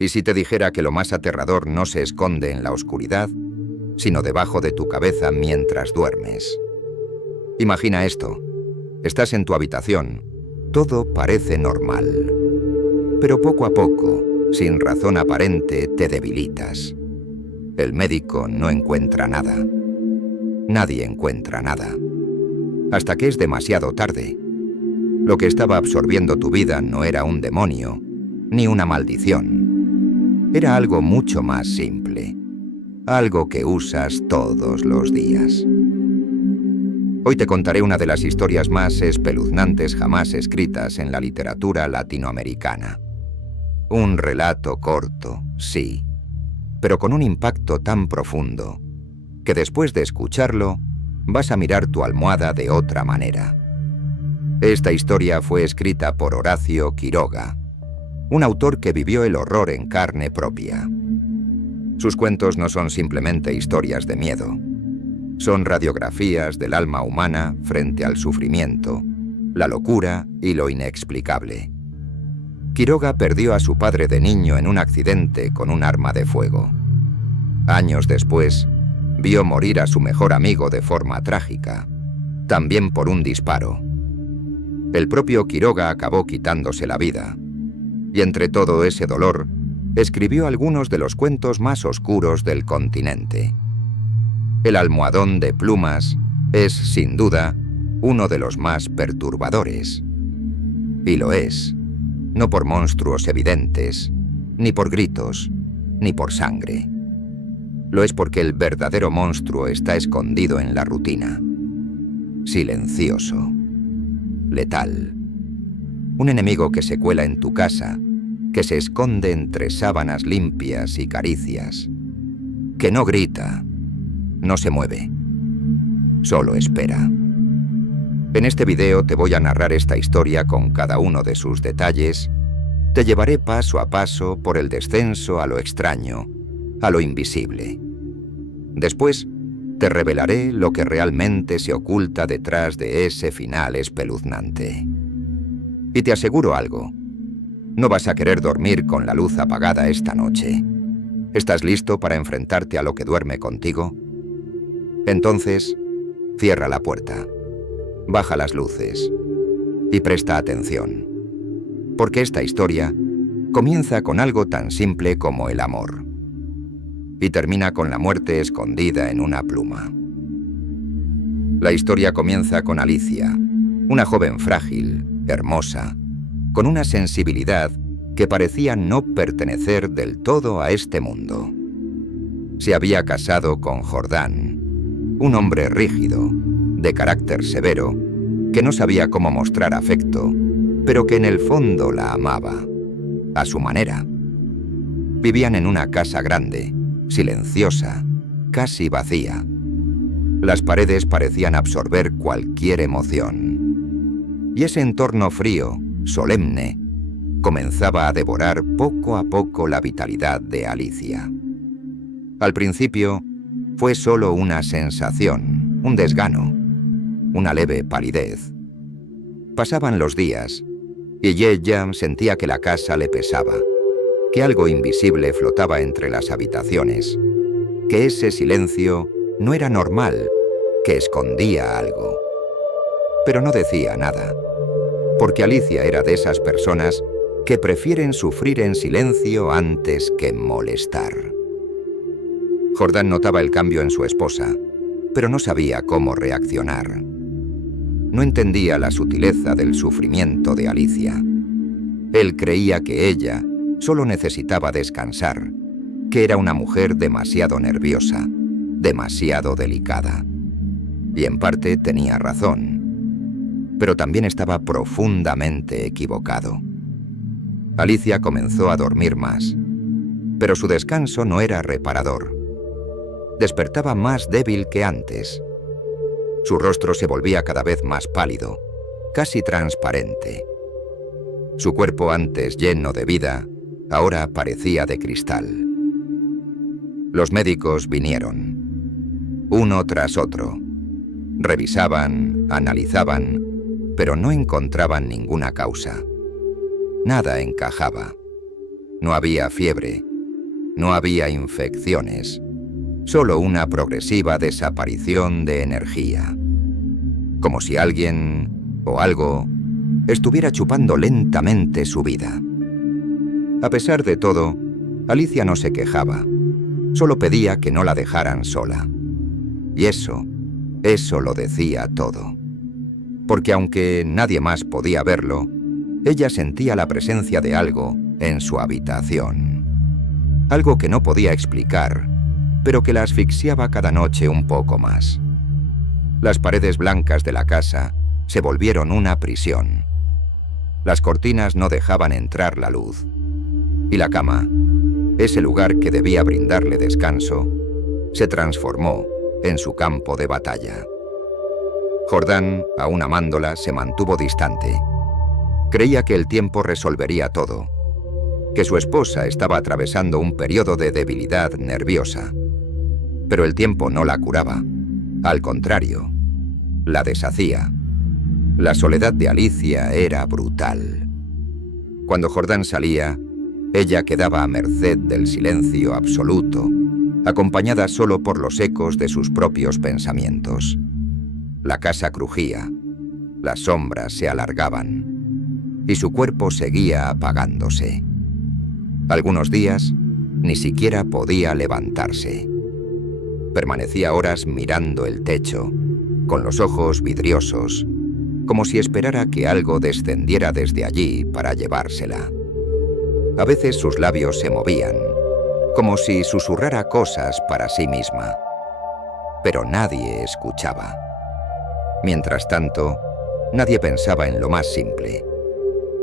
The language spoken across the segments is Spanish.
¿Y si te dijera que lo más aterrador no se esconde en la oscuridad, sino debajo de tu cabeza mientras duermes? Imagina esto. Estás en tu habitación. Todo parece normal. Pero poco a poco, sin razón aparente, te debilitas. El médico no encuentra nada. Nadie encuentra nada. Hasta que es demasiado tarde. Lo que estaba absorbiendo tu vida no era un demonio, ni una maldición. Era algo mucho más simple. Algo que usas todos los días. Hoy te contaré una de las historias más espeluznantes jamás escritas en la literatura latinoamericana. Un relato corto, sí, pero con un impacto tan profundo que después de escucharlo vas a mirar tu almohada de otra manera. Esta historia fue escrita por Horacio Quiroga, un autor que vivió el horror en carne propia. Sus cuentos no son simplemente historias de miedo. Son radiografías del alma humana frente al sufrimiento, la locura y lo inexplicable. Quiroga perdió a su padre de niño en un accidente con un arma de fuego. Años después, vio morir a su mejor amigo de forma trágica, también por un disparo. El propio Quiroga acabó quitándose la vida, y entre todo ese dolor, escribió algunos de los cuentos más oscuros del continente. El almohadón de plumas es, sin duda, uno de los más perturbadores. Y lo es, no por monstruos evidentes, ni por gritos, ni por sangre. Lo es porque el verdadero monstruo está escondido en la rutina. Silencioso. Letal. Un enemigo que se cuela en tu casa, que se esconde entre sábanas limpias y caricias, que no grita, no se mueve, solo espera. En este video te voy a narrar esta historia con cada uno de sus detalles. Te llevaré paso a paso por el descenso a lo extraño, a lo invisible. Después, te revelaré lo que realmente se oculta detrás de ese final espeluznante. Y te aseguro algo. No vas a querer dormir con la luz apagada esta noche. ¿Estás listo para enfrentarte a lo que duerme contigo? Entonces, cierra la puerta, baja las luces y presta atención. Porque esta historia comienza con algo tan simple como el amor. Y termina con la muerte escondida en una pluma. La historia comienza con Alicia, una joven frágil, hermosa, con una sensibilidad que parecía no pertenecer del todo a este mundo. Se había casado con Jordán, un hombre rígido, de carácter severo, que no sabía cómo mostrar afecto, pero que en el fondo la amaba, a su manera. Vivían en una casa grande, silenciosa, casi vacía. Las paredes parecían absorber cualquier emoción. Y ese entorno frío, solemne, comenzaba a devorar poco a poco la vitalidad de Alicia. Al principio, fue solo una sensación, un desgano, una leve palidez. Pasaban los días, y ella sentía que la casa le pesaba, que algo invisible flotaba entre las habitaciones, que ese silencio no era normal, que escondía algo. Pero no decía nada, porque Alicia era de esas personas que prefieren sufrir en silencio antes que molestar. Jordán notaba el cambio en su esposa, pero no sabía cómo reaccionar. No entendía la sutileza del sufrimiento de Alicia. Él creía que ella solo necesitaba descansar, que era una mujer demasiado nerviosa, demasiado delicada. Y en parte tenía razón, pero también estaba profundamente equivocado. Alicia comenzó a dormir más, pero su descanso no era reparador. Despertaba más débil que antes. Su rostro se volvía cada vez más pálido, casi transparente. Su cuerpo, antes lleno de vida, ahora parecía de cristal. Los médicos vinieron, uno tras otro. Revisaban, analizaban, pero no encontraban ninguna causa. Nada encajaba. No había fiebre, no había infecciones, solo una progresiva desaparición de energía. Como si alguien o algo estuviera chupando lentamente su vida. A pesar de todo, Alicia no se quejaba, solo pedía que no la dejaran sola. Y eso lo decía todo. Porque aunque nadie más podía verlo, ella sentía la presencia de algo en su habitación. Algo que no podía explicar, pero que la asfixiaba cada noche un poco más. Las paredes blancas de la casa se volvieron una prisión. Las cortinas no dejaban entrar la luz. Y la cama, ese lugar que debía brindarle descanso, se transformó en su campo de batalla. Jordán, aún amándola, se mantuvo distante. Creía que el tiempo resolvería todo, que su esposa estaba atravesando un periodo de debilidad nerviosa. Pero el tiempo no la curaba. Al contrario, la deshacía. La soledad de Alicia era brutal. Cuando Jordán salía, ella quedaba a merced del silencio absoluto, acompañada solo por los ecos de sus propios pensamientos. La casa crujía, las sombras se alargaban, y su cuerpo seguía apagándose. Algunos días ni siquiera podía levantarse. Permanecía horas mirando el techo, con los ojos vidriosos, como si esperara que algo descendiera desde allí para llevársela. A veces sus labios se movían, como si susurrara cosas para sí misma. Pero nadie escuchaba. Mientras tanto, nadie pensaba en lo más simple.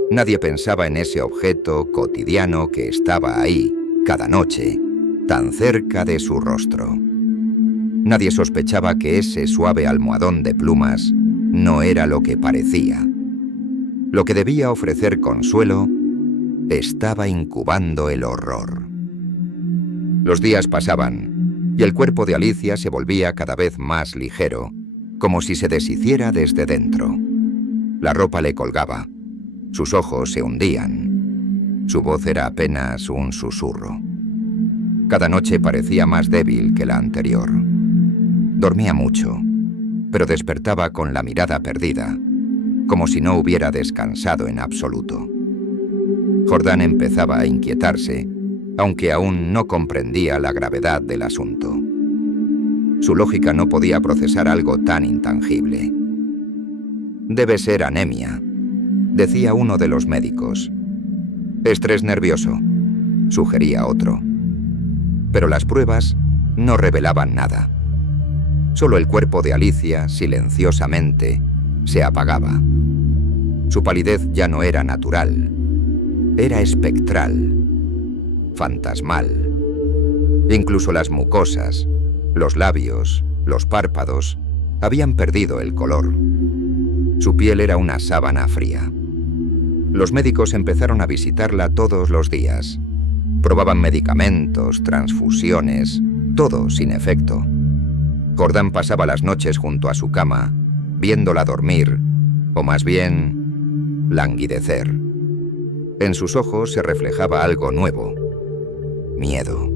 Nadie pensaba en ese objeto cotidiano que estaba ahí, cada noche, tan cerca de su rostro. Nadie sospechaba que ese suave almohadón de plumas no era lo que parecía. Lo que debía ofrecer consuelo estaba incubando el horror. Los días pasaban y el cuerpo de Alicia se volvía cada vez más ligero, como si se deshiciera desde dentro. La ropa le colgaba, sus ojos se hundían, su voz era apenas un susurro. Cada noche parecía más débil que la anterior. Dormía mucho, pero despertaba con la mirada perdida, como si no hubiera descansado en absoluto. Jordán empezaba a inquietarse, aunque aún no comprendía la gravedad del asunto. Su lógica no podía procesar algo tan intangible. Debe ser anemia, decía uno de los médicos. Estrés nervioso, sugería otro. Pero las pruebas no revelaban nada. Solo el cuerpo de Alicia, silenciosamente, se apagaba. Su palidez ya no era natural. Era espectral, fantasmal. Incluso las mucosas, los labios, los párpados, habían perdido el color. Su piel era una sábana fría. Los médicos empezaron a visitarla todos los días. Probaban medicamentos, transfusiones, todo sin efecto. Jordán pasaba las noches junto a su cama, viéndola dormir, o más bien, languidecer. En sus ojos se reflejaba algo nuevo. Miedo.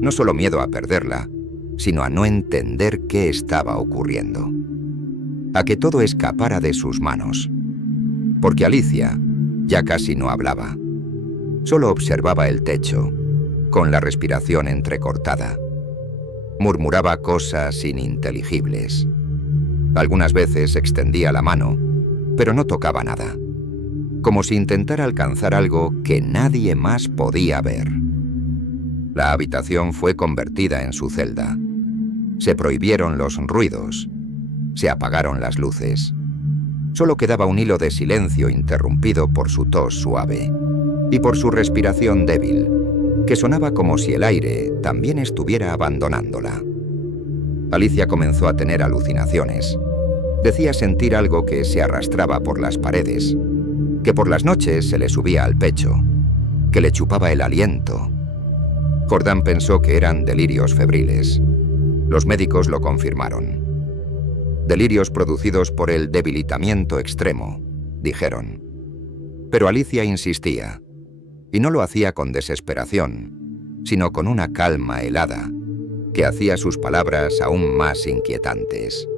No solo miedo a perderla, sino a no entender qué estaba ocurriendo. A que todo escapara de sus manos. Porque Alicia ya casi no hablaba. Solo observaba el techo, con la respiración entrecortada. Murmuraba cosas ininteligibles. Algunas veces extendía la mano, pero no tocaba nada. Como si intentara alcanzar algo que nadie más podía ver. La habitación fue convertida en su celda. Se prohibieron los ruidos. Se apagaron las luces. Solo quedaba un hilo de silencio interrumpido por su tos suave y por su respiración débil, que sonaba como si el aire también estuviera abandonándola. Alicia comenzó a tener alucinaciones. Decía sentir algo que se arrastraba por las paredes, que por las noches se le subía al pecho, que le chupaba el aliento. Jordán pensó que eran delirios febriles. Los médicos lo confirmaron. Delirios producidos por el debilitamiento extremo, dijeron. Pero Alicia insistía. Y no lo hacía con desesperación, sino con una calma helada, que hacía sus palabras aún más inquietantes.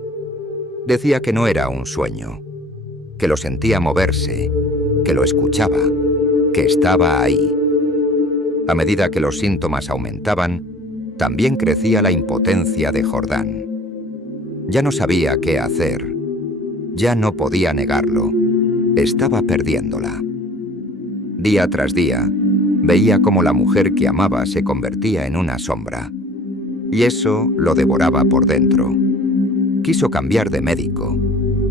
Decía que no era un sueño, que lo sentía moverse, que lo escuchaba, que estaba ahí. A medida que los síntomas aumentaban, también crecía la impotencia de Jordán. Ya no sabía qué hacer. Ya no podía negarlo. Estaba perdiéndola. Día tras día, veía cómo la mujer que amaba se convertía en una sombra. Y eso lo devoraba por dentro. Quiso cambiar de médico.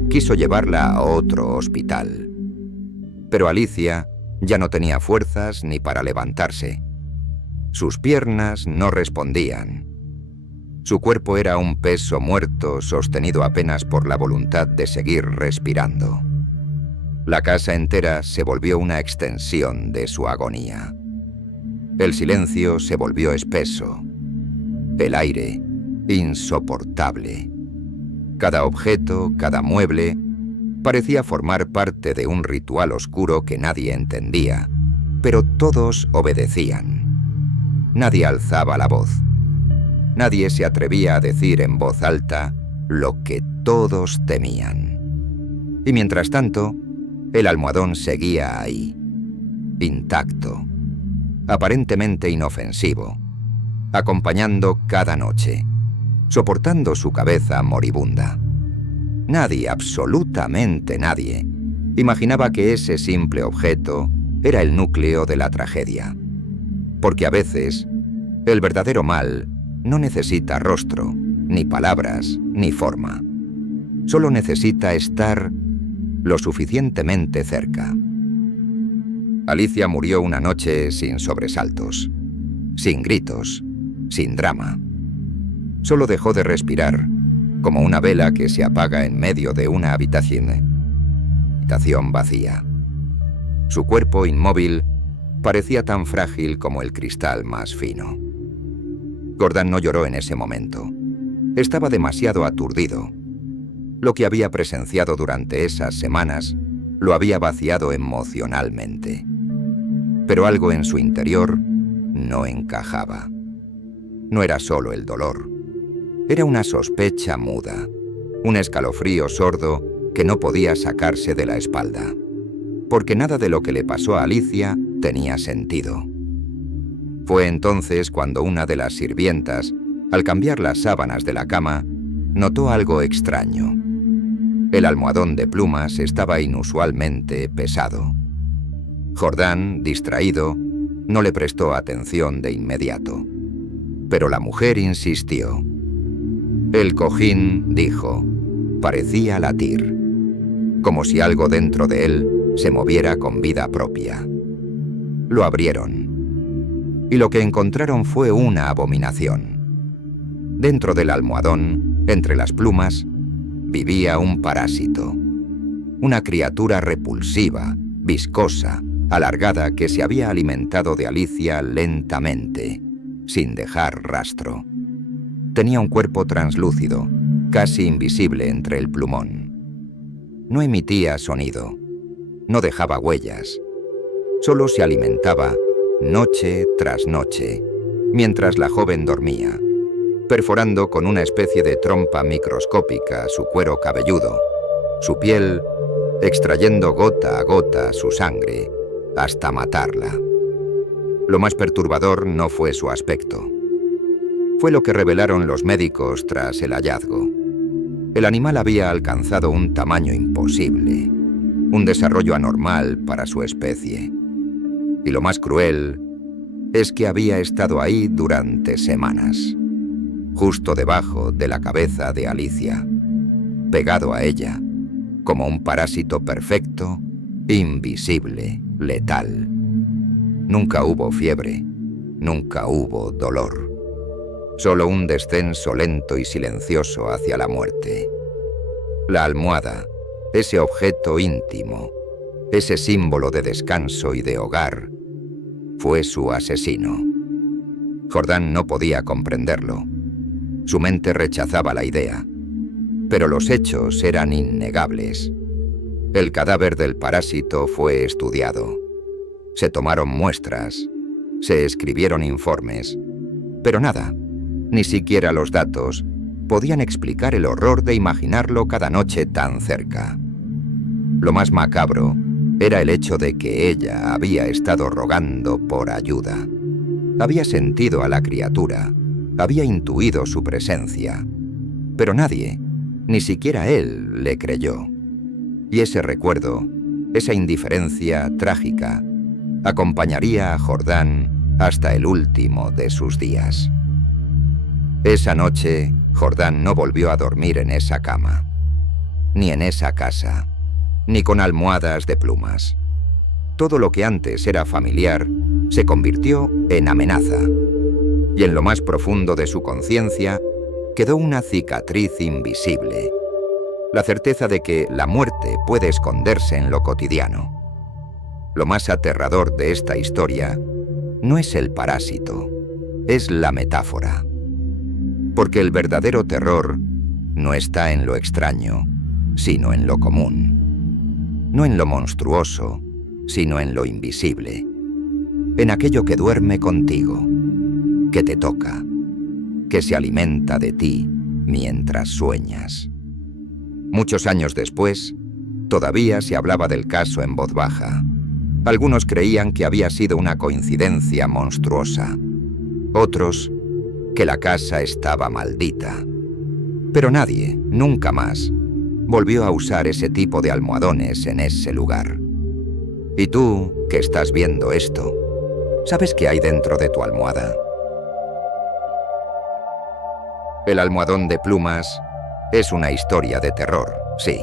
Quiso llevarla a otro hospital. Pero Alicia ya no tenía fuerzas ni para levantarse. Sus piernas no respondían. Su cuerpo era un peso muerto sostenido apenas por la voluntad de seguir respirando. La casa entera se volvió una extensión de su agonía. El silencio se volvió espeso. El aire, insoportable. Cada objeto, cada mueble, parecía formar parte de un ritual oscuro que nadie entendía, pero todos obedecían. Nadie alzaba la voz. Nadie se atrevía a decir en voz alta lo que todos temían. Y mientras tanto, el almohadón seguía ahí, intacto, aparentemente inofensivo, acompañando cada noche, soportando su cabeza moribunda. Nadie, absolutamente nadie, imaginaba que ese simple objeto era el núcleo de la tragedia. Porque a veces, el verdadero mal no necesita rostro, ni palabras, ni forma. Solo necesita estar lo suficientemente cerca. Alicia murió una noche sin sobresaltos, sin gritos, sin drama. Solo dejó de respirar, como una vela que se apaga en medio de una habitación vacía. Su cuerpo inmóvil parecía tan frágil como el cristal más fino. Jordán no lloró en ese momento. Estaba demasiado aturdido. Lo que había presenciado durante esas semanas lo había vaciado emocionalmente. Pero algo en su interior no encajaba. No era solo el dolor. Era una sospecha muda, un escalofrío sordo que no podía sacarse de la espalda. Porque nada de lo que le pasó a Alicia tenía sentido. Fue entonces cuando una de las sirvientas, al cambiar las sábanas de la cama, notó algo extraño. El almohadón de plumas estaba inusualmente pesado. Jordán, distraído, no le prestó atención de inmediato. Pero la mujer insistió. El cojín, dijo, parecía latir, como si algo dentro de él se moviera con vida propia. Lo abrieron, y lo que encontraron fue una abominación. Dentro del almohadón, entre las plumas, vivía un parásito, una criatura repulsiva, viscosa, alargada que se había alimentado de Alicia lentamente, sin dejar rastro. Tenía un cuerpo translúcido, casi invisible entre el plumón. No emitía sonido, no dejaba huellas, solo se alimentaba noche tras noche, mientras la joven dormía, perforando con una especie de trompa microscópica su cuero cabelludo, su piel, extrayendo gota a gota su sangre, hasta matarla. Lo más perturbador no fue su aspecto. Fue lo que revelaron los médicos tras el hallazgo. El animal había alcanzado un tamaño imposible, un desarrollo anormal para su especie. Y lo más cruel es que había estado ahí durante semanas, justo debajo de la cabeza de Alicia, pegado a ella, como un parásito perfecto, invisible, letal. Nunca hubo fiebre, nunca hubo dolor. Solo un descenso lento y silencioso hacia la muerte. La almohada, ese objeto íntimo, ese símbolo de descanso y de hogar, fue su asesino. Jordán no podía comprenderlo. Su mente rechazaba la idea. Pero los hechos eran innegables. El cadáver del parásito fue estudiado. Se tomaron muestras, se escribieron informes, pero nada, ni siquiera los datos, podían explicar el horror de imaginarlo cada noche tan cerca. Lo más macabro era el hecho de que ella había estado rogando por ayuda. Había sentido a la criatura, había intuido su presencia, pero nadie, ni siquiera él, le creyó. Y ese recuerdo, esa indiferencia trágica, acompañaría a Jordán hasta el último de sus días. Esa noche, Jordán no volvió a dormir en esa cama, ni en esa casa, ni con almohadas de plumas. Todo lo que antes era familiar se convirtió en amenaza, y en lo más profundo de su conciencia quedó una cicatriz invisible, la certeza de que la muerte puede esconderse en lo cotidiano. Lo más aterrador de esta historia no es el parásito, es la metáfora. Porque el verdadero terror no está en lo extraño, sino en lo común. No en lo monstruoso, sino en lo invisible. En aquello que duerme contigo, que te toca, que se alimenta de ti mientras sueñas. Muchos años después, todavía se hablaba del caso en voz baja. Algunos creían que había sido una coincidencia monstruosa. Otros, que la casa estaba maldita. Pero nadie, nunca más, volvió a usar ese tipo de almohadones en ese lugar. Y tú, que estás viendo esto, ¿sabes qué hay dentro de tu almohada? El almohadón de plumas es una historia de terror, sí,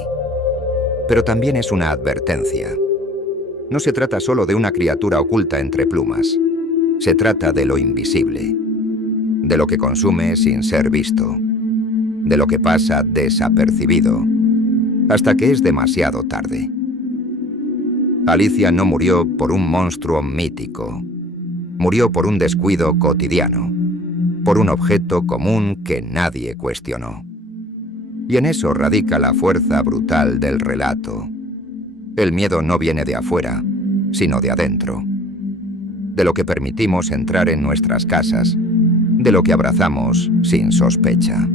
pero también es una advertencia. No se trata solo de una criatura oculta entre plumas, se trata de lo invisible, de lo que consume sin ser visto, de lo que pasa desapercibido, hasta que es demasiado tarde. Alicia no murió por un monstruo mítico, murió por un descuido cotidiano, por un objeto común que nadie cuestionó. Y en eso radica la fuerza brutal del relato. El miedo no viene de afuera, sino de adentro, de lo que permitimos entrar en nuestras casas, de lo que abrazamos sin sospecha.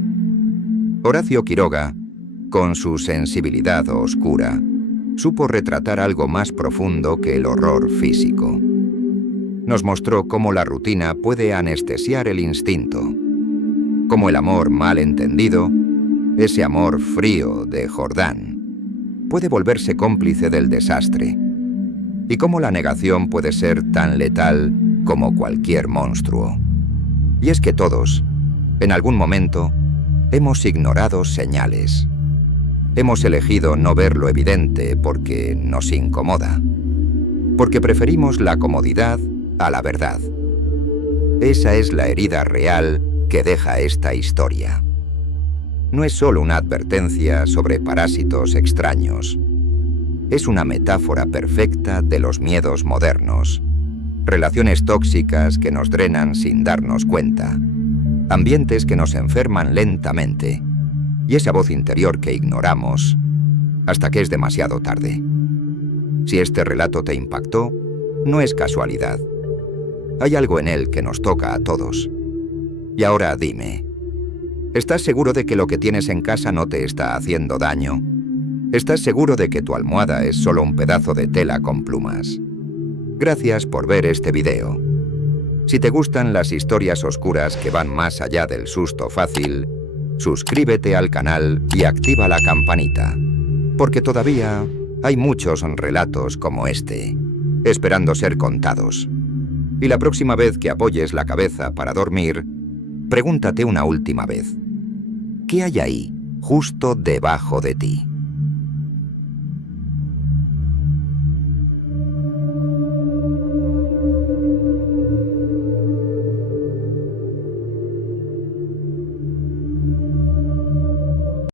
Horacio Quiroga, con su sensibilidad oscura, supo retratar algo más profundo que el horror físico. Nos mostró cómo la rutina puede anestesiar el instinto, cómo el amor mal entendido, ese amor frío de Jordán, puede volverse cómplice del desastre, y cómo la negación puede ser tan letal como cualquier monstruo. Y es que todos, en algún momento, hemos ignorado señales. Hemos elegido no ver lo evidente porque nos incomoda, porque preferimos la comodidad a la verdad. Esa es la herida real que deja esta historia. No es solo una advertencia sobre parásitos extraños. Es una metáfora perfecta de los miedos modernos. Relaciones tóxicas que nos drenan sin darnos cuenta. Ambientes que nos enferman lentamente. Y esa voz interior que ignoramos hasta que es demasiado tarde. Si este relato te impactó, no es casualidad. Hay algo en él que nos toca a todos. Y ahora dime, ¿estás seguro de que lo que tienes en casa no te está haciendo daño? ¿Estás seguro de que tu almohada es solo un pedazo de tela con plumas? Gracias por ver este video. Si te gustan las historias oscuras que van más allá del susto fácil, suscríbete al canal y activa la campanita, porque todavía hay muchos relatos como este, esperando ser contados. Y la próxima vez que apoyes la cabeza para dormir, pregúntate una última vez, ¿qué hay ahí, justo debajo de ti?